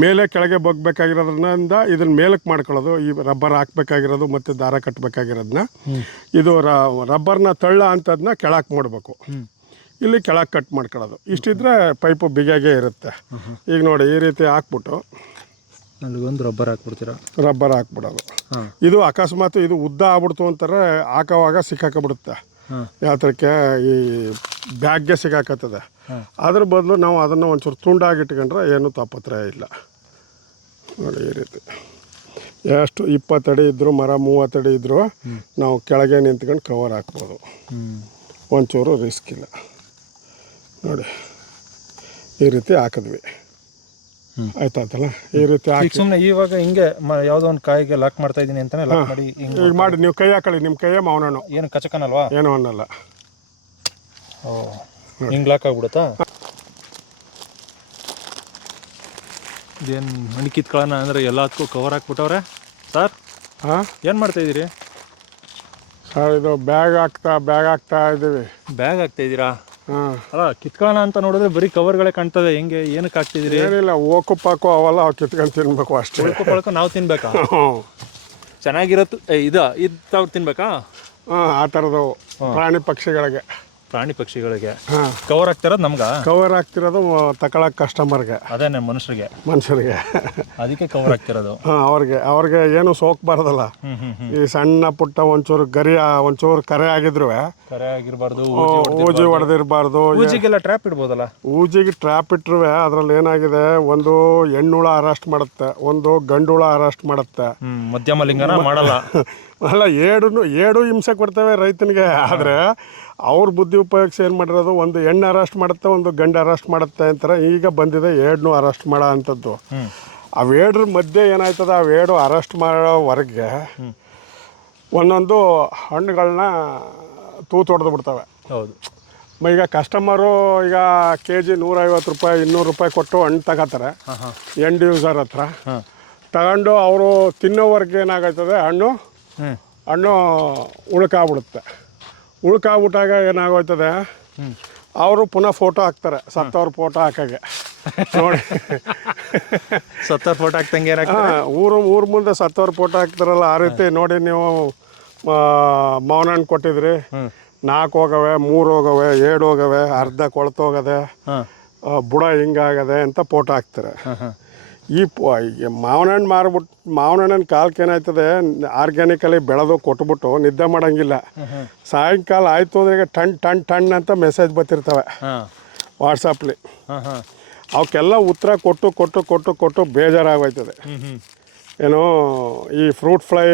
ಮೇಲೆ ಕೆಳಗೆ ಬಗ್ಬೇಕಾಗಿರೋದ್ರಿಂದ ಇದನ್ನ ಮೇಲಕ್ಕೆ ಮಾಡ್ಕೊಳ್ಳೋದು, ಈ ರಬ್ಬರ್ ಹಾಕ್ಬೇಕಾಗಿರೋದು ಮತ್ತು ದಾರ ಕಟ್ಟಬೇಕಾಗಿರೋದನ್ನ ಇದು ರಬ್ಬರ್ನ ತಳ್ಳ ಅಂತದನ್ನ ಕೆಳಕ್ಕೆ ಮಾಡಬೇಕು. ಇಲ್ಲಿ ಕೆಳಗೆ ಕಟ್ ಮಾಡ್ಕೊಳ್ಳೋದು. ಇಷ್ಟಿದ್ರೆ ಪೈಪು ಬಿಗಿಯಾಗೇ ಇರುತ್ತೆ. ಈಗ ನೋಡಿ ಈ ರೀತಿ ಹಾಕ್ಬಿಟ್ಟು ಅಲ್ಲಿಗೊಂದು ರಬ್ಬರ್ ಹಾಕ್ಬಿಡ್ತೀರಾ? ರಬ್ಬರ್ ಹಾಕ್ಬಿಡೋದು. ಇದು ಅಕಸ್ಮಾತ್ ಇದು ಉದ್ದ ಆಗ್ಬಿಡ್ತು ಅಂತಾರೆ ಹಾಕೋವಾಗ ಸಿಕ್ಕಾಕೊಬಿಡುತ್ತೆ. ಯಾತ್ರಕ್ಕೆ ಈ ಬ್ಯಾಗ್ಗೆ ಸಿಕ್ಕಾಕತ್ತದೆ. ಅದ್ರ ಬದಲು ನಾವು ಅದನ್ನು ಒಂಚೂರು ತುಂಡಾಗಿಟ್ಕೊಂಡ್ರೆ ಏನೂ ತಾಪತ್ರಯ ಇಲ್ಲ. ನೋಡಿ ಈ ರೀತಿ ಎಷ್ಟು 20 ಅಡಿ ಇದ್ದರೂ ಮರ 30 ಅಡಿ ಇದ್ದರೂ ನಾವು ಕೆಳಗೆ ನಿಂತ್ಕೊಂಡು ಕವರ್ ಹಾಕ್ಬೋದು. ಒಂಚೂರು ರಿಸ್ಕ್ ಇಲ್ಲ. ನೋಡಿ ಈ ರೀತಿ ಹಾಕಿದ್ವಿ, ಆಯ್ತಾಯ್ತಲ್ಲ. ಈ ರೀತಿ ಹಾಕಿ ಸುಮ್ಮನೆ ಇವಾಗ ಹಿಂಗೆ ಯಾವುದೋ ಒಂದು ಕಾಯಿಗೆ ಲಾಕ್ ಮಾಡ್ತಾ ಇದ್ದೀನಿ ಅಂತಾನೆ ಲಾಕ್ ಮಾಡಿ ಈಗ ಮಾಡಿ ನೀವು ಕೈ ಹಾಕೊಳ್ಳಿ. ನಿಮ್ಮ ಕೈಯೇ ಮಾವನಣ್ಣು ಏನು ಕಚಕನಲ್ವಾ? ಏನೋ ಅನ್ನಲ್ಲ. ಓ ಹಿಂಗೆ ಲಾಕ್ ಆಗ್ಬಿಡುತ್ತಾ? ಇದೇನು ಮಣಿ ಕಿತ್ಕೊಳ್ಳೋಣ ಅಂದರೆ ಎಲ್ಲದಕ್ಕೂ ಕವರ್ ಹಾಕ್ಬಿಟ್ಟವ್ರೆ ಸರ್. ಏನು ಮಾಡ್ತಾಯಿದ್ದೀರಿ ಸರ್? ಇದು ಬ್ಯಾಗ್ ಹಾಕ್ತಾ ಇದ್ದೀವಿ. ಬ್ಯಾಗ್ ಹಾಕ್ತಾ ಇದ್ದೀರಾ? ಅಲ್ಲ ಕಿತ್ಕೊಳ್ಳೋಣ ಅಂತ ನೋಡಿದ್ರೆ ಬರೀ ಕವರ್ಗಳೇ ಕಾಣ್ತದೆ. ಹೆಂಗೆ ಏನಕ್ಕೆ ಹಾಕ್ತಿದ್ದೀರಿ? ಏನಿಲ್ಲ, ಓಕು ಪಾಕು ಅವೆಲ್ಲ ಅವು ಕಿತ್ಕೊಂಡು ತಿನ್ಬೇಕು ಅಷ್ಟೇ. ಉಳ್ಕೊ ಪಳ್ಕೊ ನಾವು ತಿನ್ಬೇಕಾ? ಚೆನ್ನಾಗಿರತ್ತು ಇದು ತಿನ್ಬೇಕಾ? ಆ ಥರದ್ದು ಪ್ರಾಣಿ ಪಕ್ಷಿಗಳಿಗೆ ಕವರ್ ಆಗ್ತಿರೋದು ನಮ್ಗೆ? ಕವರ್ ಆಗ್ತಿರೋದು ತಗೊಳಕ್ ಕಸ್ಟಮರ್ಗೆ, ಅದೇನೆ ಮನುಷ್ಯರಿಗೆ ಅದಕ್ಕೆ ಕವರ್ ಆಗ್ತಿರೋದು. ಅವ್ರಿಗೆ ಏನು ಸೋಕ್ಬಾರ್ದಲ್ಲ. ಈ ಸಣ್ಣ ಪುಟ್ಟ ಒಂಚೂರು ಕರೆ ಆಗಿದ್ರು ಕರೆ ಆಗಿರ್ಬಾರ್ದು, ಊಜಿ ಹೊಡೆದಿರ್ಬಾರ್ದು. ಊಜಿಗೆಲ್ಲ ಟ್ರ್ಯಾಪ್ ಇಡ್ಬೋದಲ್ಲ? ಊಜಿಗೆ ಟ್ರ್ಯಾಪ್ ಇಟ್ರು ಅದ್ರಲ್ಲಿ ಏನಾಗಿದೆ, ಒಂದು ಹೆಣ್ಣುಳ ಅರೆಸ್ಟ್ ಮಾಡುತ್ತೆ, ಒಂದು ಗಂಡುಳ ಅರೆಸ್ಟ್ ಮಾಡುತ್ತೆ. ಮಧ್ಯಮ ಲಿಂಗನ ಮಾಡಲ್ಲ. ಅಲ್ಲ, ಏಡು ಹಿಂಸೆ ಕೊಡ್ತೇವೆ ರೈತನಿಗೆ. ಆದರೆ ಅವ್ರ ಬುದ್ಧಿ ಉಪಯೋಗಿಸಿ ಏನು ಮಾಡಿರೋದು, ಒಂದು ಹೆಣ್ಣು ಅರೆಸ್ಟ್ ಮಾಡುತ್ತೆ, ಒಂದು ಗಂಡು ಅರೆಸ್ಟ್ ಮಾಡುತ್ತೆ ಅಂತಾರೆ. ಈಗ ಬಂದಿದೆ ಏಡ್ನು ಅರೆಸ್ಟ್ ಮಾಡೋ ಅಂಥದ್ದು. ಅವೇಡ್ರ ಮಧ್ಯೆ ಏನಾಯ್ತದ, ಅವೇಡು ಅರೆಸ್ಟ್ ಮಾಡೋವರೆಗೆ ಒಂದೊಂದು ಹಣ್ಣುಗಳನ್ನ ಹೊಡೆದು ಬಿಡ್ತವೆ. ಹೌದು. ಈಗ ಕಸ್ಟಮರು ಈಗ ಕೆಜಿ 150 ರೂಪಾಯಿ 200 ರೂಪಾಯಿ ಕೊಟ್ಟು ಹಣ್ಣು ತಗೋತಾರೆ ಎಂಡ್ ಯೂಸರ್ ಹತ್ರ. ತಗೊಂಡು ಅವರು ತಿನ್ನೋವರೆಗೆ ಏನಾಗ್ತದೆ, ಹಣ್ಣು ಉಳ್ಕಾಗ್ಬಿಟ್ಟಾಗ ಏನಾಗೋಯ್ತದೆ, ಅವರು ಪುನಃ ಫೋಟೋ ಹಾಕ್ತಾರೆ, ಸತ್ತವ್ರ ಫೋಟೋ ಹಾಕಾಗೆ. ನೋಡಿ, ಸತ್ತವ್ರ ಫೋಟೋ ಹಾಕ್ತಂಗೆ ಊರು ಮುಂದೆ ಸತ್ತವ್ರ ಫೋಟೋ ಹಾಕ್ತಾರಲ್ಲ, ಆ ರೀತಿ ನೋಡಿ ನೀವು ಮಾವನಣ್ಣು ಕೊಟ್ಟಿದ್ರಿ, 4 ಹೋಗವೆ, 3 ಹೋಗವೆ, 7 ಹೋಗವೆ, ಅರ್ಧ ಕೊಳ್ತೋಗದೆ, ಬುಡ ಹಿಂಗಾಗದೆ ಅಂತ ಫೋಟೋ ಹಾಕ್ತಾರೆ. ಈ ಮಾವನಣ್ಣು ಮಾವನಣ್ಣನ ಕಾಲಕ್ಕೆ ಏನಾಯ್ತದೆ, ಆರ್ಗ್ಯಾನಿಕಲಿ ಬೆಳೆದು ಕೊಟ್ಬಿಟ್ಟು ನಿದ್ದೆ ಮಾಡೋಂಗಿಲ್ಲ. ಸಾಯಂಕಾಲ ಆಯಿತು ಅಂದರೆ ಈಗ ಟಣ್ ಅಂತ ಮೆಸೇಜ್ ಬರ್ತಿರ್ತವೆ ವಾಟ್ಸಪ್ಲಿ. ಅವಕ್ಕೆಲ್ಲ ಉತ್ತರ ಕೊಟ್ಟು ಬೇಜಾರಾಗೋಯ್ತದೆ. ಏನೋ ಈ ಫ್ರೂಟ್ ಫ್ಲೈ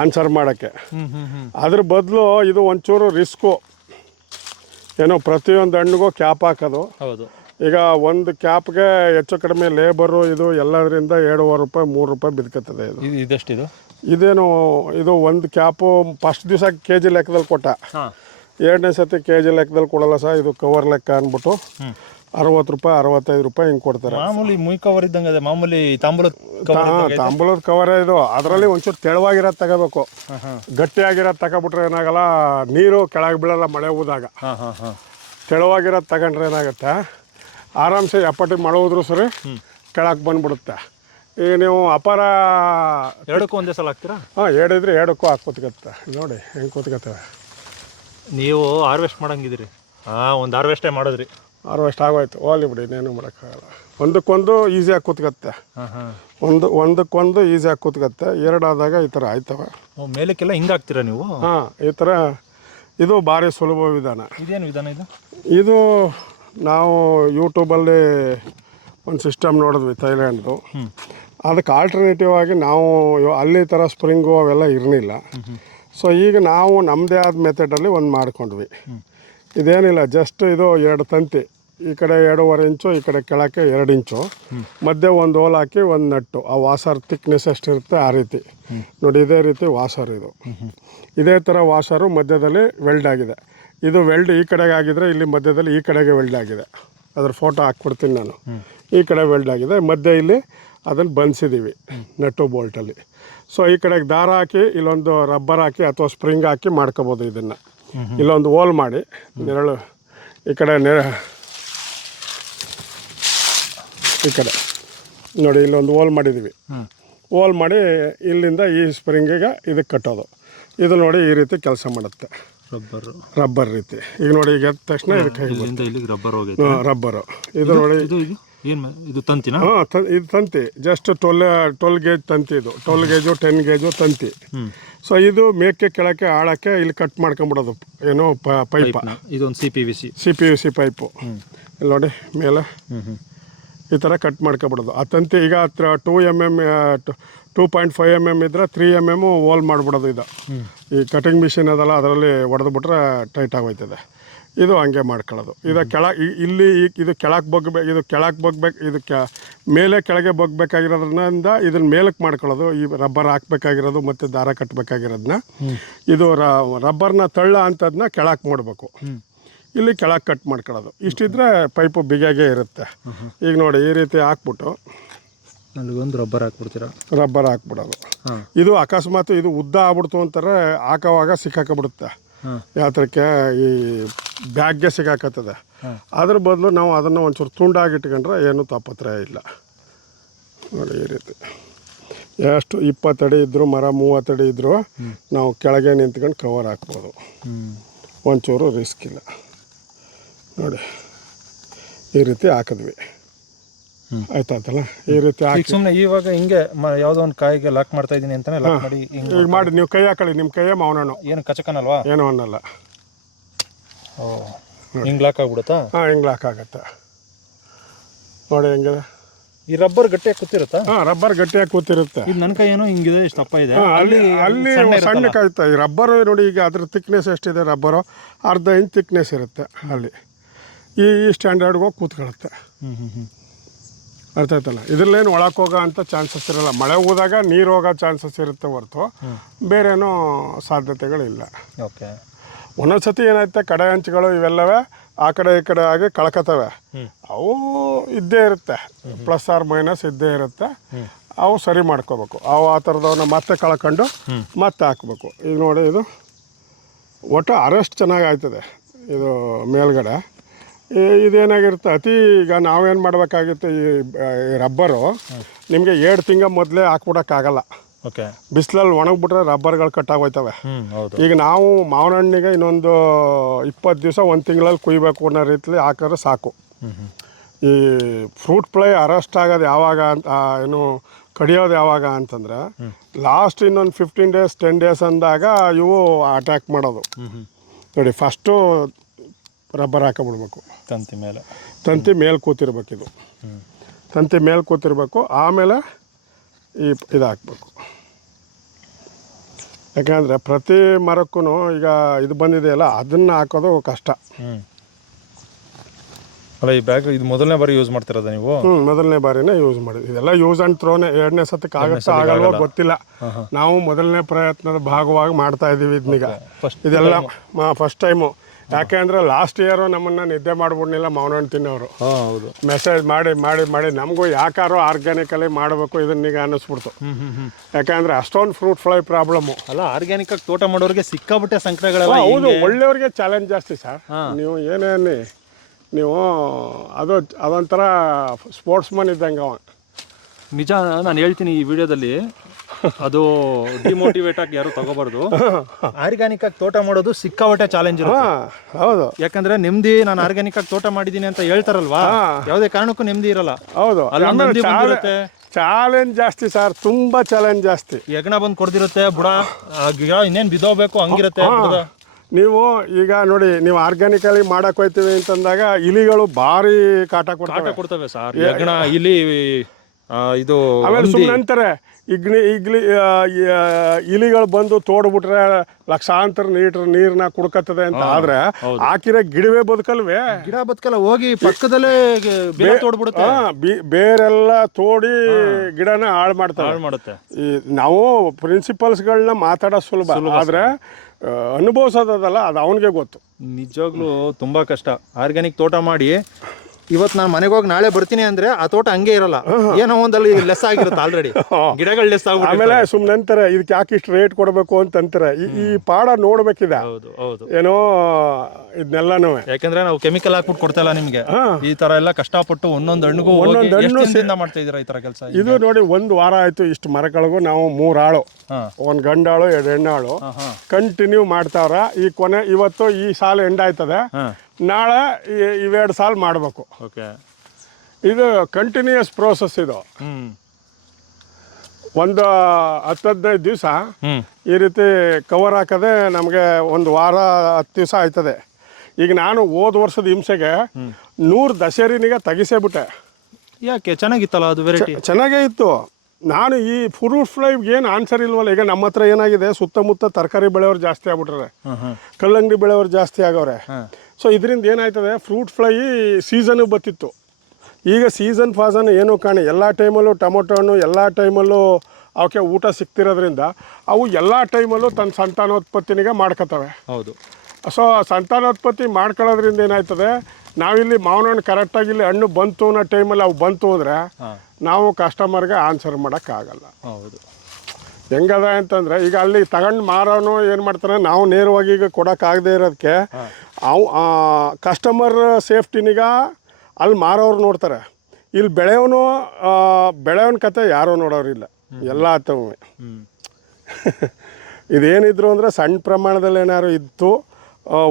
ಆನ್ಸರ್ ಮಾಡೋಕ್ಕೆ. ಅದ್ರ ಬದಲು ಇದು ಒಂಚೂರು ರಿಸ್ಕು. ಏನೋ ಪ್ರತಿಯೊಂದು ಹಣ್ಣಿಗೂ ಕ್ಯಾಪ್ ಹಾಕೋದು. ಹೌದು. ಈಗ ಒಂದು ಕ್ಯಾಪ್ಗೆ ಹೆಚ್ಚು ಕಡಿಮೆ ಲೇಬರು ಇದು ಎಲ್ಲದರಿಂದ 2.5 ರೂಪಾಯಿ 3 ರೂಪಾಯಿ ಬಿದ್ಕತ್ತದೆ. ಇದೇನು ಇದು ಒಂದು ಕ್ಯಾಪು ಫಸ್ಟ್ ದಿವಸ ಕೆಜಿ ಲೆಕ್ಕದಲ್ಲಿ ಕೊಟ್ಟ, 2ನೇ ಸತಿ ಕೆಜಿ ಲೆಕ್ಕದಲ್ಲಿ ಕೊಡಲ್ಲ ಸರ್. ಇದು ಕವರ್ ಲೆಕ್ಕ ಅಂದ್ಬಿಟ್ಟು 60 ರೂಪಾಯಿ 65 ರೂಪಾಯಿ ಹಿಂಗೆ ಕೊಡ್ತಾರೆ. ಮಾಮೂಲಿ ಮುಯ್ ಕವರ್ ಇದ್ದಂಗೆ, ಮಾಮೂಲಿ ತಾಂಬೂಲದ ಕವರೇ ಇದು. ಅದರಲ್ಲಿ ಒಂಚೂರು ತೆಳುವಾಗಿರೋದು ತಗೋಬೇಕು. ಗಟ್ಟಿಯಾಗಿರೋದು ತಗೊಬಿಟ್ರೆ ಏನಾಗಲ್ಲ, ನೀರು ಕೆಳಗೆ ಬೀಳಲ್ಲ ಮಳೆ ಹೋದಾಗ. ತೆಳುವಾಗಿರೋದು ತಗೊಂಡ್ರೆ ಏನಾಗುತ್ತೆ, ಆರಾಮ್ಸೆ ಎಪ್ಪಟ್ಟಿ ಮಳೆ ಹೋದ್ರು ಸರಿ ಕೆಳಗೆ ಬಂದ್ಬಿಡುತ್ತೆ. ಈಗ ನೀವು ಅಪಾರ ಎರಡಕ್ಕೂ ಒಂದೇ ಸಲ ಹಾಕ್ತೀರಾ? ಎರಡಿದ್ರೆ ಎರಡಕ್ಕೂ ಕೂತ್ಕತ್ತೆ. ನೋಡಿ ಹೆಂಗೆ ಕೂತ್ಕತ್ತವೆ. ನೀವು ಹಾರ್ವೆಸ್ಟ್ ಮಾಡಂಗಿದ್ದೀರಿ? ಒಂದು ಹಾರ್ವೆಸ್ಟೇ ಮಾಡಿದ್ರಿ? ಹಾರ್ವೆಸ್ಟ್ ಆಗೋಯ್ತು, ಹೋಗ್ಲಿ ಬಿಡಿ, ಇನ್ನೇನು ಮಾಡೋಕ್ಕಾಗಲ್ಲ. ಒಂದಕ್ಕೊಂದು ಈಸಿಯಾಗಿ ಕೂತ್ಕತ್ತೆ, ಒಂದಕ್ಕೊಂದು ಈಸಿಯಾಗಿ ಕೂತ್ಕತ್ತೆ. ಎರಡಾದಾಗ ಈ ಥರ ಆಯ್ತವೆ. ಮೇಲಕ್ಕೆಲ್ಲ ಹಿಂಗೆ ಹಾಕ್ತೀರಾ ನೀವು? ಈ ಥರ. ಇದು ಭಾರಿ ಸುಲಭ ವಿಧಾನ. ಇದೇನು ವಿಧಾನ ಇದು? ಇದು ನಾವು ಯೂಟ್ಯೂಬಲ್ಲಿ ಒಂದು ಸಿಸ್ಟಮ್ ನೋಡಿದ್ವಿ ಥೈಲ್ಯಾಂಡ್ದು. ಅದಕ್ಕೆ ಆಲ್ಟರ್ನೇಟಿವ್ ಆಗಿ ನಾವು ಅಲ್ಲಿ ಥರ ಸ್ಪ್ರಿಂಗು ಅವೆಲ್ಲ ಇರಲಿಲ್ಲ. ಸೊ ಈಗ ನಾವು ನಮ್ಮದೇ ಆದ ಮೆಥಡಲ್ಲಿ ಒಂದು ಮಾಡ್ಕೊಂಡ್ವಿ. ಇದೇನಿಲ್ಲ, ಜಸ್ಟ್ ಇದು 2 ತಂತಿ, ಈ ಕಡೆ 2.5 ಇಂಚು, ಈ ಕಡೆ ಕೆಳಕ್ಕೆ 2 ಇಂಚು, ಮಧ್ಯೆ ಒಂದು ಹೋಲ್ ಹಾಕಿ ಒಂದು ನಟ್ಟು. ಆ ವಾಸರ್ ಥಿಕ್ನೆಸ್ ಎಷ್ಟಿರುತ್ತೆ ಆ ರೀತಿ ನೋಡಿ. ಇದೇ ರೀತಿ ವಾಸರ್ ಇದು. ಇದೇ ಥರ ವಾಸರು ಮಧ್ಯದಲ್ಲಿ ವೆಲ್ಡ್ ಆಗಿದೆ. ಇದು ವೆಲ್ಡ್ ಈ ಕಡೆಗೆ ಆಗಿದ್ರೆ ಇಲ್ಲಿ ಮಧ್ಯದಲ್ಲಿ ಈ ಕಡೆಗೆ ವೆಲ್ಡ್ ಆಗಿದೆ. ಅದ್ರ ಫೋಟೋ ಹಾಕ್ಬಿಡ್ತೀನಿ ನಾನು. ಈ ಕಡೆ ವೆಲ್ಡ್ ಆಗಿದೆ, ಮಧ್ಯೆ ಇಲ್ಲಿ ಅದನ್ನು ಬಂಧಿಸಿದ್ದೀವಿ ನಟ್ಟು ಬೋಲ್ಟಲ್ಲಿ. ಸೊ ಈ ಕಡೆಗೆ ದಾರ ಹಾಕಿ ಇಲ್ಲೊಂದು ರಬ್ಬರ್ ಹಾಕಿ ಅಥವಾ ಸ್ಪ್ರಿಂಗ್ ಹಾಕಿ ಮಾಡ್ಕೋಬೋದು. ಇದನ್ನು ಇಲ್ಲೊಂದು ಹೋಲ್ ಮಾಡಿ ನೆರಳು ಈ ಕಡೆ ಈ ಕಡೆ ನೋಡಿ ಇಲ್ಲೊಂದು ಹೋಲ್ ಮಾಡಿದ್ದೀವಿ. ಹೋಲ್ ಮಾಡಿ ಇಲ್ಲಿಂದ ಈ ಸ್ಪ್ರಿಂಗಿಗೆ ಇದಕ್ಕೆ ಕಟ್ಟೋದು. ಇದು ನೋಡಿ ಈ ರೀತಿ ಕೆಲಸ ಮಾಡುತ್ತೆ. ರಬ್ಬರ್ ರೀತಿ. ಈಗ ನೋಡಿ ಈಗ ಎದ್ದ ತಕ್ಷಣ ಇದಕ್ಕೆ ರಬ್ಬರು. ಇದು ನೋಡಿ ಇದು ತಂತಿನ? ಹಾಂ, ಇದು ತಂತಿ. ಜಸ್ಟ್ 12 ಗೇಜ್ ತಂತಿ. ಇದು 12 ಗೇಜು 10 ಗೇಜು ತಂತಿ. ಸೊ ಇದು ಮೇಕೆ ಕೆಳಕ್ಕೆ ಆಳಕ್ಕೆ ಇಲ್ಲಿ ಕಟ್ ಮಾಡ್ಕೊಂಬಿಡೋದು. ಏನೋ ಪೈಪ. ಇದೊಂದು C P V C pipe. ಇಲ್ಲಿ ನೋಡಿ ಮೇಲೆ ಈ ಥರ ಕಟ್ ಮಾಡ್ಕೊಬಿಡೋದು. ಆ ತಂತಿ ಈಗ 2 mm 2.5 mm ಇದ್ರೆ 3 mm ಹೋಲ್ ಮಾಡಿಬಿಡೋದು. ಇದು ಈ ಕಟಿಂಗ್ ಮಿಷಿನ್ ಅದಲ್ಲ, ಅದರಲ್ಲಿ ಹೊಡೆದ್ಬಿಟ್ರೆ ಟೈಟ್ ಆಗೋಯ್ತದೆ. ಇದು ಹಂಗೆ ಮಾಡ್ಕೊಳ್ಳೋದು. ಇದು ಇಲ್ಲಿ ಇದು ಕೆಳಕ್ಕೆ ಬಗ್ಬೇಕು, ಇದು ಕೆಳಕ್ಕೆ ಬಗ್ಬೇಕು, ಇದು ಮೇಲೆ ಕೆಳಗೆ ಬಗ್ಬೇಕಾಗಿರೋದ್ರಿಂದ ಇದನ್ನ ಮೇಲಕ್ಕೆ ಮಾಡ್ಕೊಳ್ಳೋದು. ಈ ರಬ್ಬರ್ ಹಾಕ್ಬೇಕಾಗಿರೋದು ಮತ್ತು ದಾರ ಕಟ್ಟಬೇಕಾಗಿರೋದನ್ನ ಇದು ರಬ್ಬರ್ನ ತಳ್ಳ ಅಂಥದನ್ನ ಕೆಳಕ್ಕೆ ಮಾಡಬೇಕು. ಇಲ್ಲಿ ಕೆಳಗೆ ಕಟ್ ಮಾಡ್ಕೊಳ್ಳೋದು. ಇಷ್ಟಿದ್ರೆ ಪೈಪು ಬಿಗಿಯಾಗೇ ಇರುತ್ತೆ. ಈಗ ನೋಡಿ ಈ ರೀತಿ ಹಾಕ್ಬಿಟ್ಟು ಅಲ್ಲಿಗೊಂದು ರಬ್ಬರ್ ಹಾಕ್ಬಿಡ್ತೀರಾ? ರಬ್ಬರ್ ಹಾಕ್ಬಿಡೋದು. ಇದು ಅಕಸ್ಮಾತ್ ಇದು ಉದ್ದ ಆಗ್ಬಿಡ್ತು ಅಂತಾರೆ, ಹಾಕೋವಾಗ ಸಿಕ್ಕಾಕೊಬಿಡುತ್ತೆ. ಯಾತ್ರಕ್ಕೆ ಈ ಬ್ಯಾಗ್ಗೆ ಸಿಕ್ಕಾಕತ್ತದೆ. ಅದ್ರ ಬದಲು ನಾವು ಅದನ್ನು ಒಂಚೂರು ತುಂಡಾಗಿಟ್ಕೊಂಡ್ರೆ ಏನೂ ತಾಪತ್ರೆ ಇಲ್ಲ. ನೋಡಿ ಈ ರೀತಿ ಎಷ್ಟು 20 ಅಡಿ ಇದ್ದರೂ ಮರ 30 ಅಡಿ ಇದ್ದರೂ ನಾವು ಕೆಳಗೆ ನಿಂತ್ಕೊಂಡು ಕವರ್ ಹಾಕ್ಬೋದು. ಒಂಚೂರು ರಿಸ್ಕ್ ಇಲ್ಲ. ನೋಡಿ ಈ ರೀತಿ ಹಾಕಿದ್ವಿ, ಆಯ್ತಾಯ್ತಲ್ಲ. ಈ ರೀತಿ ಹಾಕಿ ಸುಮ್ಮನೆ ಇವಾಗ ಹಿಂಗೆ ಯಾವುದೋ ಒಂದು ಕಾಯಿಗೆ ಲಾಕ್ ಮಾಡ್ತಾ ಇದ್ದೀನಿ ಅಂತಾನೆ ಲಾಕ್ ಮಾಡಿ ಈಗ ಮಾಡಿ ನೀವು ಕೈ ಹಾಕೊಳ್ಳಿ. ನಿಮ್ಮ ಕೈಯೇ ಮಾವನಣ್ಣು ಏನು ಕಚಕನಲ್ವಾ? ಏನೋ ಅನ್ನಲ್ಲ. ಹಿಂಗೆ ಲಾಕ್ ಆಗ್ಬಿಡುತ್ತಾ? ಹಾಂ, ಹಿಂಗೆ ಲಾಕ್ ಆಗುತ್ತೆ ನೋಡಿ. ಹೆಂಗಿದೆ ಈ ರಬ್ಬರ್ ಗಟ್ಟಿಯಾಗಿ ಕೂತಿರುತ್ತಾ? ಹಾಂ, ರಬ್ಬರ್ ಗಟ್ಟಿಯಾಗಿ ಕೂತಿರುತ್ತೆ. ಇದು ನನ್ನ ಕೈ ಏನೋ ಹಿಂಗಿದೆ, ಇಷ್ಟು ದಪ್ಪ ಇದೆ. ಅಲ್ಲಿ ಸಣ್ಣ ಕಾಯ್ತಾ. ಈ ರಬ್ಬರು ನೋಡಿ ಈಗ ಅದ್ರ ಥಿಕ್ನೆಸ್ ಎಷ್ಟಿದೆ? ರಬ್ಬರು ಅರ್ಧ ಇಂಚ್ ಥಿಕ್ನೆಸ್ ಇರುತ್ತೆ. ಅಲ್ಲಿ ಈ ಸ್ಟ್ಯಾಂಡರ್ಡ್ಗೆ ಹೋಗಿ ಕೂತ್ಕೊಳ್ಳುತ್ತೆ. ಅರ್ಥ ಆಯ್ತಲ್ಲ. ಇದ್ರಲ್ಲೇನು ಒಳಕ್ಕೆ ಹೋಗೋ ಅಂಥ ಚಾನ್ಸಸ್ ಇರೋಲ್ಲ. ಮಳೆ ಹೋದಾಗ ನೀರು ಹೋಗೋ ಚಾನ್ಸಸ್ ಇರುತ್ತೆ ಹೊರತು ಬೇರೇನೋ ಸಾಧ್ಯತೆಗಳಿಲ್ಲ. ಓಕೆ. ಒಂದೊಂದು ಸತಿ ಏನಾಯ್ತೆ, ಕಡೆ ಹಂಚುಗಳು ಇವೆಲ್ಲವೇ ಆ ಕಡೆ ಈ ಕಡೆ ಆಗಿ ಕಳ್ಕೊತವೆ. ಅವು ಇದ್ದೇ ಇರುತ್ತೆ, ಪ್ಲಸ್ ಆರ್ ಮೈನಸ್ ಇದ್ದೇ ಇರುತ್ತೆ. ಅವು ಸರಿ ಮಾಡ್ಕೋಬೇಕು. ಅವು ಆ ಥರದವನ್ನ ಮತ್ತೆ ಕಳ್ಕೊಂಡು ಮತ್ತೆ ಹಾಕ್ಬೇಕು. ಈಗ ನೋಡಿ ಇದು ಒಟ್ಟು ಅರೆಸ್ಟ್ ಚೆನ್ನಾಗಿ ಆಯ್ತದೆ. ಇದು ಮೇಲ್ಗಡೆ ಇದೇನಾಗಿರುತ್ತೆ, ಅತಿ ಈಗ ನಾವೇನು ಮಾಡಬೇಕಾಗಿತ್ತು, ಈ ರಬ್ಬರು ನಿಮಗೆ 2 ತಿಂಗಳು ಮೊದಲೇ ಹಾಕ್ಬಿಡೋಕ್ಕಾಗಲ್ಲ. ಓಕೆ. ಬಿಸಿಲಲ್ಲಿ ಒಣಗಿಬಿಟ್ರೆ ರಬ್ಬರ್ಗಳು ಕಟ್ಟಾಗೋಯ್ತವೆ. ಈಗ ನಾವು ಮಾವಿನ ಹಣ್ಣಿಗೆ ಇನ್ನೊಂದು 20 ದಿವಸ 1 ತಿಂಗಳಲ್ಲಿ ಕುಯ್ಬೇಕು ಅನ್ನೋ ರೀತಿಲಿ ಹಾಕಿದ್ರೆ ಸಾಕು. ಈ ಫ್ರೂಟ್ ಫ್ಲೈ ಅರೆಸ್ಟ್ ಆಗೋದು ಯಾವಾಗ ಅಂತ, ಏನು ಕಡಿಯೋದು ಯಾವಾಗ ಅಂತಂದರೆ ಲಾಸ್ಟ್ ಇನ್ನೊಂದು 15 days 10 days ಅಂದಾಗ ಇವು ಅಟ್ಯಾಕ್ ಮಾಡೋದು. ನೋಡಿ ಫಸ್ಟು ರಬ್ಬರ್ ಹಾಕೊಂಬಿಡ್ಬೇಕು. ತಂತಿ ಮೇಲೆ ಕೂತಿರ್ಬೇಕು. ಇದು ತಂತಿ ಮೇಲೆ ಕೂತಿರ್ಬೇಕು. ಆಮೇಲೆ ಇದು ಹಾಕ್ಬೇಕು. ಯಾಕಂದರೆ ಪ್ರತಿ ಮರಕ್ಕೂ ಈಗ ಇದು ಬಂದಿದೆಯಲ್ಲ, ಅದನ್ನು ಹಾಕೋದು ಕಷ್ಟ. ಅಲ್ಲ, ಈ ಬ್ಯಾಗ್ ಇದು ಮೊದಲನೇ ಬಾರಿ ಯೂಸ್ ಮಾಡ್ತಿರೋದ ನೀವು? ಮೊದಲನೇ ಬಾರಿನೇ ಯೂಸ್ ಮಾಡಿದ್ವಿ. ಇದೆಲ್ಲ ಯೂಸ್ ಆ್ಯಂಡ್ ಥ್ರೋನೇ. 2ನೇ ಸತಕ್ಕೆ ಆಗುತ್ತಾ ಆಗಲ್ವೋ ಗೊತ್ತಿಲ್ಲ. ನಾವು ಮೊದಲನೇ ಪ್ರಯತ್ನದ ಭಾಗವಾಗಿ ಮಾಡ್ತಾ ಇದ್ದೀವಿ ಇದನ್ನೀಗ. ಇದೆಲ್ಲ ಫಸ್ಟ್ ಟೈಮು. ಯಾಕೆ ಅಂದರೆ ಲಾಸ್ಟ್ ಇಯರು ನಮ್ಮನ್ನು ನಿದ್ದೆ ಮಾಡ್ಬಿಡ್ನಿಲ್ಲ ಮಾವಿನ ಹಣ್ಣು ತಿನ್ನೋರು. ಹೌದು. ಮೆಸೇಜ್ ಮಾಡಿ ಮಾಡಿ ಮಾಡಿ ನಮಗೂ ಯಾಕಾರೋ ಆರ್ಗ್ಯಾನಿಕಲಿ ಮಾಡಬೇಕು ಇದನ್ನೀಗ ಅನ್ನಿಸ್ಬಿಡ್ತು. ಯಾಕಂದರೆ ಅಷ್ಟೊಂದು ಫ್ರೂಟ್ ಫ್ಲೈ ಪ್ರಾಬ್ಲಮ್ಮು. ಅಲ್ಲ, ಆರ್ಗ್ಯಾನಿಕ್ ಆಗಿ ತೋಟ ಮಾಡೋರಿಗೆ ಸಿಕ್ಕಾಬಿಟ್ಟೆ ಸಂಕಟಗಳೆಲ್ಲ. ಹೌದು, ಒಳ್ಳೆಯವ್ರಿಗೆ ಚಾಲೆಂಜ್ ಜಾಸ್ತಿ ಸರ್. ನೀವು ಏನೇನು ನೀವು ಅದೊಂಥರ ಸ್ಪೋರ್ಟ್ಸ್ಮನ್ ಇದ್ದಂಗೆ ಅವ. ನಿಜ, ನಾನು ಹೇಳ್ತೀನಿ ಈ ವಿಡಿಯೋದಲ್ಲಿ, ಅದು ಡಿಮೋಟಿವೇಟ್ ಆಗಿ ಯಾರು ತಗೋಬಾರ್ದು. ಆರ್ಗ್ಯಾನಿಕ್ ಆಗಿ ತೋಟ ಮಾಡೋದು ಸಿಕ್ಕಾಪಟ್ಟೆ ಚಾಲೆಂಜ್ ಇರುತ್ತೆ. ಹೌದು. ಯಾಕಂದ್ರೆ ನೆಮ್ಮದಿ, ನಾನು ಆರ್ಗ್ಯಾನಿಕ್ ಆಗಿ ತೋಟ ಮಾಡಿದೀನಿ ಅಂತ ಹೇಳ್ತಾರಲ್ವಾ, ಯಾವುದೇ ಕಾರಣಕ್ಕೂ ನೆಮ್ಮದಿ ಇರಲ್ಲ. ಹೌದು, ಚಾಲೆಂಜ್ ಜಾಸ್ತಿ ಸರ್, ತುಂಬಾ ಚಾಲೆಂಜ್ ಜಾಸ್ತಿ. ಹೆಗ್ಣ ಬಂದು ಕೊಡ್ದಿರುತ್ತೆ, ಬುಡ ಗಿಡ ಇನ್ನೇನು ಬಿದ್ದೋಗ್ಬೇಕು ಹಂಗಿರುತ್ತೆ. ನೀವು ಈಗ ನೋಡಿ, ನೀವು ಆರ್ಗ್ಯಾನಿಕಲಿ ಮಾಡಕ್ ಹೋಯ್ತೀವಿ ಅಂತಂದಾಗ ಇಲಿಗಳು ಭಾರಿ ಕಾಟ ಕೊಡ್ತವೆ ಸರ್. ಹೆಗ್ಣ, ಇಲಿ, ಇದು ಸುಮ್ಮನೆ ಇಲಿಗಳು ಬಂದು ತೋಡ್ಬಿಟ್ರೆ ಲಕ್ಷಾಂತರ ಲೀಟರ್ ನೀರನ್ನ ಕುಡ್ಕತ್ತದೆ ಅಂತ ಆದ್ರೆ ಹಾಕಿರೋ ಗಿಡವೇ ಬದುಕಲ್ವೇ? ಗಿಡ ಬದುಕಲ್ಲ, ಹೋಗಿ ಪಕ್ಕದಲ್ಲೇ ತೋಡ್ಬಿಡುತ್ತೆ. ಬೇರೆಲ್ಲ ತೋಡಿ ಗಿಡನ ಹಾಳು ಮಾಡುತ್ತೆ. ನಾವು ಪ್ರಿನ್ಸಿಪಲ್ಸ್ಗಳನ್ನ ಮಾತಾಡೋ ಸುಲಭ, ಆದ್ರೆ ಅನುಭವಿಸೋದಲ್ಲ ಅದು ಅವನಿಗೆ ಗೊತ್ತು. ನಿಜವಾಗ್ಲೂ ತುಂಬಾ ಕಷ್ಟ. ಆರ್ಗ್ಯಾನಿಕ್ ತೋಟ ಮಾಡಿ ಇವತ್ತು ನಾನು ಮನೆಗೆ ಹೋಗಿ ನಾಳೆ ಬರ್ತೀನಿ ಅಂದ್ರೆ ಆ ತೋಟ ಹಂಗೆ ಇರಲ್ಲ, ಏನೋ ಒಂದಲ್ಲಿ ಲೆಸ್ ಆಗಿರುತ್ತೆ ಆಲ್ರೆಡಿ, ಗಿಡಗಳು ಲೆಸ್ ಆಗ್ಬಿಟ್ಟು. ಆಮೇಲೆ ಸುಮ್ಮನೆ ಅಂತಾರೆ ಇದಕ್ಕೆ ಯಾಕೆ ಇಷ್ಟು ರೇಟ್ ಕೊಡಬೇಕು ಅಂತ ಅಂತಾರೆ. ಈ ಪಾಡ ನೋಡ್ಬೇಕಿದೆ. ಹೌದು ಹೌದು, ಏನೋ ಇದನ್ನೆಲ್ಲನೂ ಯಾಕಂದ್ರೆ ನಾವು ಕೆಮಿಕಲ್ ಹಾಕ್ಬಿಟ್ಟು ಕೊಡ್ತಾ ಇಲ್ಲ ನಿಮ್ಗೆ. ಈ ತರ ಎಲ್ಲ ಕಷ್ಟಪಟ್ಟು ಒಂದೊಂದು ಹಣ್ಣಿಗೂ ಮಾಡ್ತಾ ಇದೀರಾ ಈ ತರ ಕೆಲಸ? ಇದು ನೋಡಿ 1 ವಾರ ಆಯ್ತು, ಇಷ್ಟು ಮರಗಳಿಗೂ ನಾವು 3 ಆಳು, 1 ಗಂಡಾಳು 2 ಹೆಣ್ಣಾಳು ಕಂಟಿನ್ಯೂ ಮಾಡ್ತಾವ್ರ. ಈ ಕೊನೆ ಇವತ್ತು ಈ ಸಾಲ ಎಂಡಾಯ್ತದೆ, ನಾಳೆ ಇವೆರಡು ಸಾಲ ಮಾಡಬೇಕು. ಓಕೆ, ಇದು ಕಂಟಿನ್ಯೂಯಸ್ ಪ್ರೋಸೆಸ್. ಇದು ಒಂದು 10-15 ದಿವಸ ಈ ರೀತಿ ಕವರ್ ಹಾಕದೆ ನಮಗೆ 1 ವಾರ 10 ದಿವಸ ಆಯ್ತದೆ. ಈಗ ನಾನು ಹೋದ ವರ್ಷದ ಹಿಂಸೆಗೆ 100 ದಶೇರಿನಿಗೆ ತೆಗಿಸೇಬಿಟ್ಟೆ. ಯಾಕೆ? ಚೆನ್ನಾಗಿತ್ತಲ್ಲ ಅದು, ವೆರೈಟಿ ಚೆನ್ನಾಗೇ ಇತ್ತು. ನಾನು ಈ ಫ್ರೂಟ್ ಫ್ಲೈಗೆ ಏನು ಆನ್ಸರ್ ಇಲ್ವಲ್ಲ. ಈಗ ನಮ್ಮ ಹತ್ರ ಏನಾಗಿದೆ, ಸುತ್ತಮುತ್ತ ತರಕಾರಿ ಬೆಳೆಯವ್ರು ಜಾಸ್ತಿ ಆಗ್ಬಿಟ್ರೆ, ಕಲ್ಲಂಗಡಿ ಬೆಳೆಯವ್ರು ಜಾಸ್ತಿ ಆಗವ್ರೆ. ಸೊ ಇದರಿಂದ ಏನಾಯ್ತದೆ, ಫ್ರೂಟ್ ಫ್ಲೈ ಸೀಸನ್ಗೆ ಬತ್ತಿತ್ತು. ಈಗ ಸೀಸನ್ ಫಾಸನ್ ಏನೂ ಕಾಣಿ, ಎಲ್ಲ ಟೈಮಲ್ಲೂ ಟೊಮೊಟೊ ಹಣ್ಣು ಎಲ್ಲ ಟೈಮಲ್ಲೂ ಅವಕ್ಕೆ ಊಟ ಸಿಗ್ತಿರೋದ್ರಿಂದ ಅವು ಎಲ್ಲ ಟೈಮಲ್ಲೂ ತನ್ನ ಸಂತಾನೋತ್ಪತ್ತಿನಿಗೆ ಮಾಡ್ಕೋತವೆ. ಹೌದು. ಸೊ ಸಂತಾನೋತ್ಪತ್ತಿ ಮಾಡ್ಕೊಳ್ಳೋದ್ರಿಂದ ಏನಾಯ್ತದೆ, ನಾವಿಲ್ಲಿ ಮಾವಿನ ಹಣ್ಣು ಕರೆಕ್ಟಾಗಿ ಇಲ್ಲಿ ಹಣ್ಣು ಬಂತು ಅನ್ನೋ ಟೈಮಲ್ಲಿ ಅವು ಬಂತು ಅಂದರೆ ನಾವು ಕಸ್ಟಮರ್ಗೆ ಆನ್ಸರ್ ಮಾಡೋಕ್ಕಾಗಲ್ಲ. ಹೌದು. ಹೆಂಗದ ಅಂತಂದರೆ, ಈಗ ಅಲ್ಲಿ ತಗೊಂಡು ಮಾರೋನು ಏನು ಮಾಡ್ತಾನೆ, ನಾವು ನೇರವಾಗಿ ಈಗ ಕೊಡೋಕ್ಕಾಗದೇ ಇರೋದಕ್ಕೆ ಅವು ಕಸ್ಟಮರ್ ಸೇಫ್ಟಿನಿಗ ಅಲ್ಲಿ ಮಾರೋರು ನೋಡ್ತಾರೆ. ಇಲ್ಲಿ ಬೆಳೆಯವನ ಕತೆ ಯಾರೂ ನೋಡೋರಿಲ್ಲ, ಎಲ್ಲ ಆತವು. ಇದೇನಿದ್ರು ಅಂದರೆ ಸಣ್ಣ ಪ್ರಮಾಣದಲ್ಲಿ ಏನಾದ್ರು ಇತ್ತು,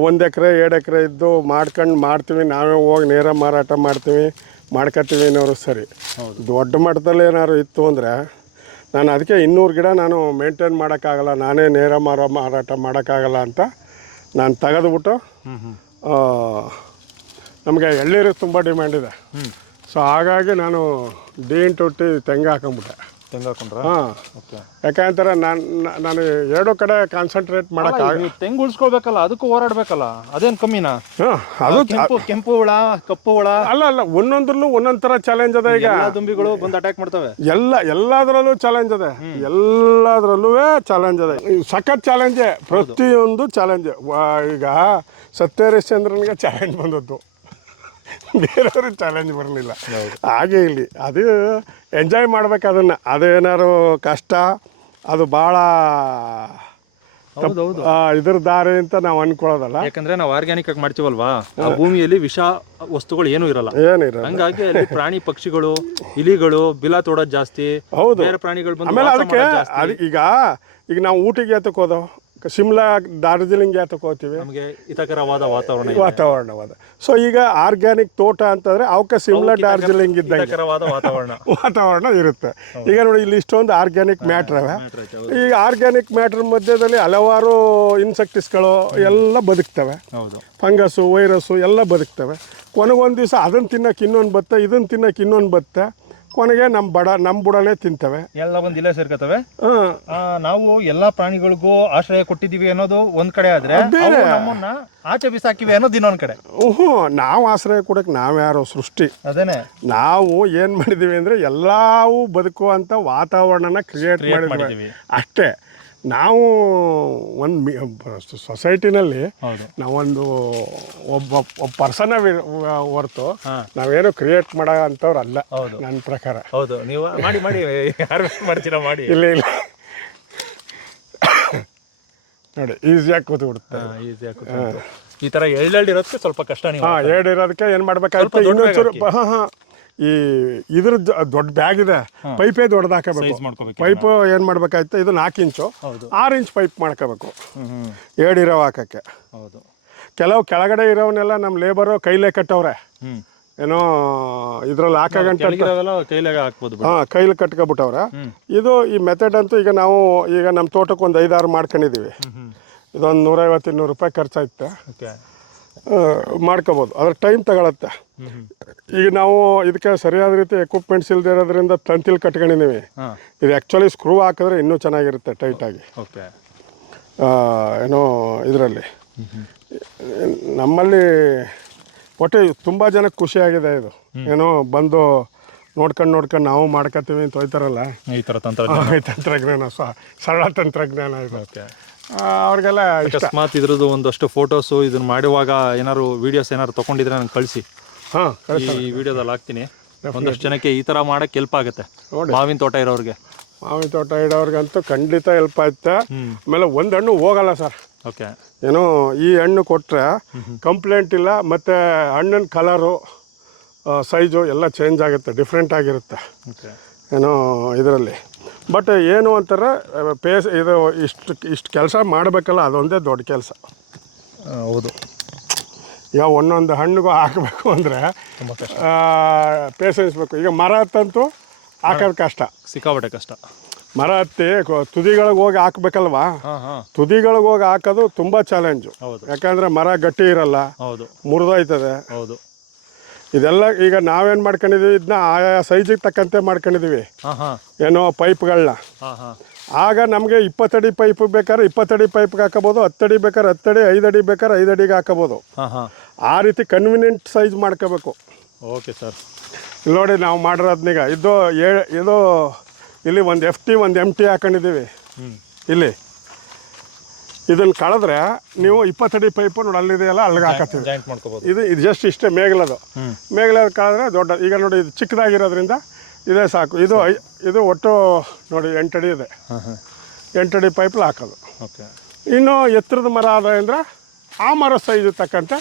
1 ಎಕರೆ 2 ಎಕರೆ ಇದ್ದು ಮಾಡ್ತೀವಿ, ನಾವೇ ಹೋಗಿ ನೇರ ಮಾರಾಟ ಮಾಡ್ಕೊತೀವಿ ಅನ್ನೋರು ಸರಿ. ದೊಡ್ಡ ಮಟ್ಟದಲ್ಲಿ ಏನಾದ್ರು ಇತ್ತು ಅಂದರೆ ನಾನು ಅದಕ್ಕೆ 200 ಗಿಡ ನಾನು ಮೇಂಟೈನ್ ಮಾಡೋಕ್ಕಾಗಲ್ಲ, ನಾನೇ ನೇರ ಮಾರಾಟ ಮಾಡೋಕ್ಕಾಗಲ್ಲ ಅಂತ ನಾನು ತೆಗೆದುಬಿಟ್ಟು, ನಮಗೆ ಎಳ್ನೀರಿಗೆ ತುಂಬ ಡಿಮ್ಯಾಂಡ್ ಇದೆ. ಸೊ ಹಾಗಾಗಿ ನಾನು D-20 ತೆಂಗು ಹಾಕೊಂಬಿಟ್ಟೆ. ತೆಂಗು ಹಾಕೊಂಡ್ರೆ? ಹಾಂ, ಯಾಕಂತಾರೆ ನಾನು 2 ಕಡೆ ಕಾನ್ಸಂಟ್ರೇಟ್ ಮಾಡೋಕ್ಕಾಗ. ತೆಂಗು ಉಳಿಸ್ಕೊಳ್ಬೇಕಲ್ಲ, ಅದಕ್ಕೂ ಹೋರಾಡಬೇಕಲ್ಲ, ಅದೇನು ಕಮ್ಮಿನಾ? ಹಾಂ, ಅದು ಕೆಂಪು ಹುಳ, ಕಪ್ಪು ಹುಳ ಅಲ್ಲ ಒಂದೊಂದ್ರಲ್ಲೂ ಒಂದೊಂದು ಥರ ಚಾಲೆಂಜ್ ಅದ. ಈಗ ದುಂಬಿಗಳು ಬಂದು ಅಟ್ಯಾಕ್ ಮಾಡ್ತವೆ. ಎಲ್ಲದರಲ್ಲೂ ಚಾಲೆಂಜ್ ಅದೆ, ಎಲ್ಲದರಲ್ಲೂ ಚಾಲೆಂಜ್ ಅದೆ. ಸಖತ್ ಚಾಲೆಂಜೇ, ಪ್ರತಿಯೊಂದು ಚಾಲೆಂಜ್. ಈಗ ಸತ್ಯಹರಿಶ್ಚಂದ್ರನಿಗೆ ಚಾಲೆಂಜ್ ಬಂದದ್ದು, ಬೇರೆಯವ್ರಿಗೆ ಚಾಲೆಂಜ್ ಬರಲಿಲ್ಲ. ಹಾಗೆ ಇಲ್ಲಿ ಅದು ಎಂಜಾಯ್ ಮಾಡ್ಬೇಕು ಅದನ್ನು. ಅದೇನಾದ್ರು ಕಷ್ಟ, ಅದು ಭಾಳ ಇದ್ರ ದಾರಿ ಅಂತ ನಾವು ಅನ್ಕೊಳ್ಳೋದಲ್ಲ. ಯಾಕಂದ್ರೆ ನಾವು ಆರ್ಗ್ಯಾನಿಕ್ ಆಗಿ ಮಾಡ್ತೀವಲ್ವಾ, ಆ ಭೂಮಿಯಲ್ಲಿ ವಿಷ ವಸ್ತುಗಳು ಏನೂ ಇರಲ್ಲ. ಹಂಗಾಗಿ ಅಲ್ಲಿ ಪ್ರಾಣಿ ಪಕ್ಷಿಗಳು, ಇಲಿಗಳು ಬಿಲ ತೋಡೋದು ಜಾಸ್ತಿ. ಹೌದು, ಬೇರೆ ಪ್ರಾಣಿಗಳು ಬಂದು ಆಮೇಲೆ ಅದಕ್ಕೆ ಈಗ ನಾವು ಊಟಿಗೆ ಏತಕ್ಕೆ ಹೋದೋ, ಶಿಮ್ಲಾ ಡಾರ್ಜಿಲಿಂಗ್ ಯಾತಕ್ಕೆ ಹೋಗ್ತೀವಿ, ನಮಗೆ ಹಿತಕರವಾದ ವಾತಾವರಣವಾದ. ಸೊ ಈಗ ಆರ್ಗ್ಯಾನಿಕ್ ತೋಟ ಅಂತಂದ್ರೆ ಅವಕ್ಕೆ ಶಿಮ್ಲಾ ಡಾರ್ಜಿಲಿಂಗ್ ಇದ್ದಂಗೆ ವಾತಾವರಣ ಇರುತ್ತೆ. ಈಗ ನೋಡಿ, ಇಲ್ಲಿ ಇಷ್ಟೊಂದು ಆರ್ಗ್ಯಾನಿಕ್ ಮ್ಯಾಟ್ರ್ ಅವೆ. ಈ ಆರ್ಗ್ಯಾನಿಕ್ ಮ್ಯಾಟ್ರ್ ಮಧ್ಯದಲ್ಲಿ ಹಲವಾರು ಇನ್ಸೆಕ್ಟಿಸ್ಗಳು ಎಲ್ಲ ಬದುಕ್ತವೆ, ಫಂಗಸ್ಸು, ವೈರಸ್ಸು ಎಲ್ಲ ಬದುಕ್ತವೆ. ಕೊನೆಗೊಂದು ದಿವಸ ಅದನ್ನು ತಿನ್ನೋಕೆ ಇನ್ನೊಂದು ಬತ್ತೆ, ಇದನ್ನು ತಿನ್ನೋಕೆ ಇನ್ನೊಂದು ಬತ್ತೆ, ಕೊನೆಗೆ ನಮ್ಮ ಬುಡನೇ ತಿಂತವೆ, ಎಲ್ಲ ಬಂದು ಇಲ್ಲೇ ಸೇರ್ಕೊತವೆ. ನಾವು ಎಲ್ಲಾ ಪ್ರಾಣಿಗಳಿಗೂ ಆಶ್ರಯ ಕೊಟ್ಟಿದೀವಿ ಅನ್ನೋದು ಒಂದ್ ಕಡೆ ಆದ್ರೆ, ನಮ್ಮನ್ನ ಆಚೆ ಬಿಸಾಕಿವಿ ಅನ್ನೋದು ಇನ್ನೊಂದ್ ಕಡೆ. ನಾವು ಆಶ್ರಯ ಕೊಡಕ್ಕೆ ನಾವ್ಯಾರೋ ಸೃಷ್ಟಿ. ಅದೇನೆ, ನಾವು ಏನ್ ಮಾಡಿದೀವಿ ಅಂದ್ರೆ ಎಲ್ಲವೂ ಬದುಕುವಂತ ವಾತಾವರಣನ ಕ್ರಿಯೇಟ್ ಮಾಡಿದೀವಿ ಅಷ್ಟೇ. ನಾವು ಒಂದು ಸೊಸೈಟಿನಲ್ಲಿ ನಾವೊಂದು ಒಬ್ಬ ಪರ್ಸನ್ ಹೊರತು ನಾವೇನು ಕ್ರಿಯೇಟ್ ಮಾಡೋ ಅಂಥವ್ರು ಅಲ್ಲ ನನ್ನ ಪ್ರಕಾರ. ಹೌದು, ನೀವು ಮಾಡಿ ಇಲ್ಲ ನೋಡಿ, ಈಸಿಯಾಗಿ ಕೂತ್ಬಿಡುತ್ತೆ. ಈ ಥರ ಎಳ್ಳಿರೋದಕ್ಕೆ ಸ್ವಲ್ಪ ಕಷ್ಟ. ಹೇಳಿರೋದಕ್ಕೆ ಏನು ಮಾಡ್ಬೇಕಾಗುತ್ತೆ, ಇನ್ನೊಂಚೂರು ಈ ಇದ್ರ ದೊಡ್ಡ ಬ್ಯಾಗ್ ಇದೆ, ಪೈಪೇ ದೊಡ್ಡದು ಹಾಕಬೇಕು. ಪೈಪು ಏನು ಮಾಡ್ಬೇಕಾಯ್ತು, ಇದು 4 ಇಂಚು 6 ಇಂಚ್ ಪೈಪ್ ಮಾಡ್ಕೋಬೇಕು ಹೇಳಿರೋ ಹಾಕಕ್ಕೆ. ಕೆಲವು ಕೆಳಗಡೆ ಇರೋವನ್ನೆಲ್ಲ ನಮ್ಮ ಲೇಬರು ಕೈಲೇ ಕಟ್ಟವ್ರೆ, ಏನೋ ಇದ್ರಲ್ಲಿ ಹಾಕಗಂಟ ಕೈಲಿ ಕಟ್ಕೊಬಿಟ್ಟವ್ರೆ. ಇದು ಈ ಮೆಥಡ್ ಅಂತೂ ಈಗ ನಮ್ಮ ತೋಟಕ್ಕೆ ಒಂದು 5-6 ಮಾಡ್ಕೊಂಡಿದ್ದೀವಿ. ಇದೊಂದು 150-200 ರೂಪಾಯಿ ಖರ್ಚಾಯ್ತೆ, ಮಾಡ್ಕೋಬೋದು. ಅದ್ರ ಟೈಮ್ ತಗೊಳತ್ತೆ. ಈಗ ನಾವು ಇದಕ್ಕೆ ಸರಿಯಾದ ರೀತಿ ಎಕ್ವಿಪ್ಮೆಂಟ್ಸ್ ಇಲ್ಲದೆ ಇರೋದ್ರಿಂದ ತಂತಿಲ್ ಕಟ್ಕೊಂಡಿದ್ದೀವಿ. ಇದು ಆ್ಯಕ್ಚುಲಿ ಸ್ಕ್ರೂ ಹಾಕಿದ್ರೆ ಇನ್ನೂ ಚೆನ್ನಾಗಿರುತ್ತೆ ಟೈಟಾಗಿ. ಏನೋ ಇದರಲ್ಲಿ ನಮ್ಮಲ್ಲಿ ಒಟ್ಟು ತುಂಬ ಜನಕ್ಕೆ ಖುಷಿಯಾಗಿದೆ. ಇದು ಏನೋ ಬಂದು ನೋಡ್ಕೊಂಡು ನಾವು ಮಾಡ್ಕೊತೀವಿ ಅಂತ ಹೋಯ್ತಾರಲ್ಲ, ಈ ಥರ ತಂತ್ರಜ್ಞಾನ, ಸರಳ ತಂತ್ರಜ್ಞಾನ ಇದು. ಅವ್ರಿಗೆಲ್ಲ ಅಕಸ್ಮಾತ್ ಇದ್ರದ್ದು ಒಂದಷ್ಟು ಫೋಟೋಸು ಇದನ್ನ ಮಾಡುವಾಗ ಏನಾದ್ರು ವೀಡಿಯೋಸ್ ಏನಾದ್ರು ತೊಗೊಂಡಿದ್ರೆ ನಂಗೆ ಕಳಿಸಿ. ಹಾಂ ಈ ವಿಡಿಯೋದಲ್ಲಿ ಹಾಕ್ತೀನಿ. ಒಂದಷ್ಟು ಜನಕ್ಕೆ ಈ ಥರ ಮಾಡಕ್ಕೆ ಹೆಲ್ಪ್ ಆಗುತ್ತೆ. ಮಾವಿನ ತೋಟ ಇರೋರಿಗೆ, ಮಾವಿನ ತೋಟ ಇಡೋರ್ಗಂತೂ ಖಂಡಿತ ಹೆಲ್ಪ್ ಆಯ್ತೆ. ಆಮೇಲೆ ಒಂದು ಹಣ್ಣು ಹೋಗಲ್ಲ ಸರ್. ಓಕೆ. ಏನೋ ಈ ಹಣ್ಣು ಕೊಟ್ಟರೆ ಕಂಪ್ಲೇಂಟ್ ಇಲ್ಲ, ಮತ್ತು ಹಣ್ಣಿನ ಕಲರು ಸೈಜು ಎಲ್ಲ ಚೇಂಜ್ ಆಗುತ್ತೆ, ಡಿಫ್ರೆಂಟ್ ಆಗಿರುತ್ತೆ ಓಕೆ. ಏನೋ ಇದರಲ್ಲಿ. ಬಟ್ ಏನು ಅಂತಾರೆ ಇದು ಇಷ್ಟು ಕೆಲಸ ಮಾಡಬೇಕಲ್ಲ, ಅದೊಂದೇ ದೊಡ್ಡ ಕೆಲಸ. ಹೌದು. ಈಗ ಒಂದೊಂದು ಹಣ್ಣಿಗೂ ಹಾಕಬೇಕು ಅಂದರೆ ಪೇಷನ್ಸ್ ಬೇಕು. ಈಗ ಮರ ಹತ್ತಂತೂ ಹಾಕೋದು ಕಷ್ಟ, ಸಿಕ್ಕಾಪಟ್ಟೆ ಕಷ್ಟ. ಮರ ಹತ್ತಿ ತುದಿಗಳಿಗೆ ಹೋಗಿ ಹಾಕ್ಬೇಕಲ್ವಾ, ತುದಿಗಳಿಗೆ ಹೋಗಿ ಹಾಕೋದು ತುಂಬ ಚಾಲೆಂಜು. ಯಾಕಂದರೆ ಮರ ಗಟ್ಟಿ ಇರಲ್ಲ, ಮುರಿದೋಯ್ತದೆ. ಹೌದು. ಇದೆಲ್ಲ ಈಗ ನಾವೇನು ಮಾಡ್ಕೊಂಡಿದ್ದೀವಿ, ಇದನ್ನ ಆಯಾ ಸೈಜಿಗೆ ತಕ್ಕಂತೆ ಮಾಡ್ಕೊಂಡಿದ್ದೀವಿ. ಏನೋ ಪೈಪ್ಗಳನ್ನ, ಆಗ ನಮಗೆ 20 ಅಡಿ ಪೈಪ್ ಬೇಕಾದ್ರೆ 20 ಅಡಿ ಪೈಪ್ಗೆ ಹಾಕೋಬೋದು, 10 ಅಡಿ ಬೇಕಾದ್ರೆ 10 ಅಡಿ, 5 ಅಡಿ ಬೇಕಾದ್ರೆ 5 ಅಡಿಗೆ ಹಾಕೋಬೋದು. ಆ ರೀತಿ ಕನ್ವಿನಿಯೆಂಟ್ ಸೈಜ್ ಮಾಡ್ಕೋಬೇಕು. Okay sir. ಇಲ್ಲಿ ನೋಡಿ ನಾವು ಮಾಡಿರೋದ್ನೀಗ ಇದು ಇಲ್ಲಿ ಒಂದು FT ಒಂದು MT ಹಾಕೊಂಡಿದ್ದೀವಿ. ಇಲ್ಲಿ ಇದನ್ನು ಕಳೆದ್ರೆ ನೀವು 20 ಅಡಿ ಪೈಪು ನೋಡಿ ಅಲ್ಲಿದೆಯಲ್ಲ, ಅಲ್ಲಿಗೆ ಹಾಕತ್ತೀವಿ. ಇದು ಜಸ್ಟ್ ಇಷ್ಟೇ ಮೇಗ್ಲದು. ಮೇಗ್ಲದು ಕಳೆದ್ರೆ ದೊಡ್ಡ. ಈಗ ನೋಡಿ ಇದು ಚಿಕ್ಕದಾಗಿರೋದ್ರಿಂದ ಇದೇ ಸಾಕು. ಇದು ಒಟ್ಟು ನೋಡಿ 8 ಅಡಿ ಇದೆ. 8 ಅಡಿ ಪೈಪ್ಲಿ ಹಾಕೋದು. ಇನ್ನು ಎತ್ತರದ ಮರ ಆದ ಅಂದರೆ ಆ ಮರ ಸೈಜು ತಕ್ಕಂತೆ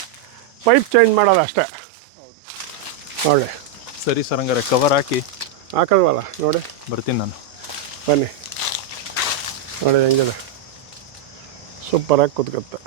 ಪೈಪ್ ಚೇಂಜ್ ಮಾಡೋದು ಅಷ್ಟೇ. ನೋಡಿ ಸರಿ ಸರ್, ಹಂಗಾರೆ ಕವರ್ ಹಾಕೋದ್ವಲ್ಲ ನೋಡಿ. ಬರ್ತೀನಿ ನಾನು, ಬನ್ನಿ ನೋಡಿ ಹೆಂಗಿದೆ, ಸೂಪರಾಗಿ ಕುತ್ಕತ್ತೆ.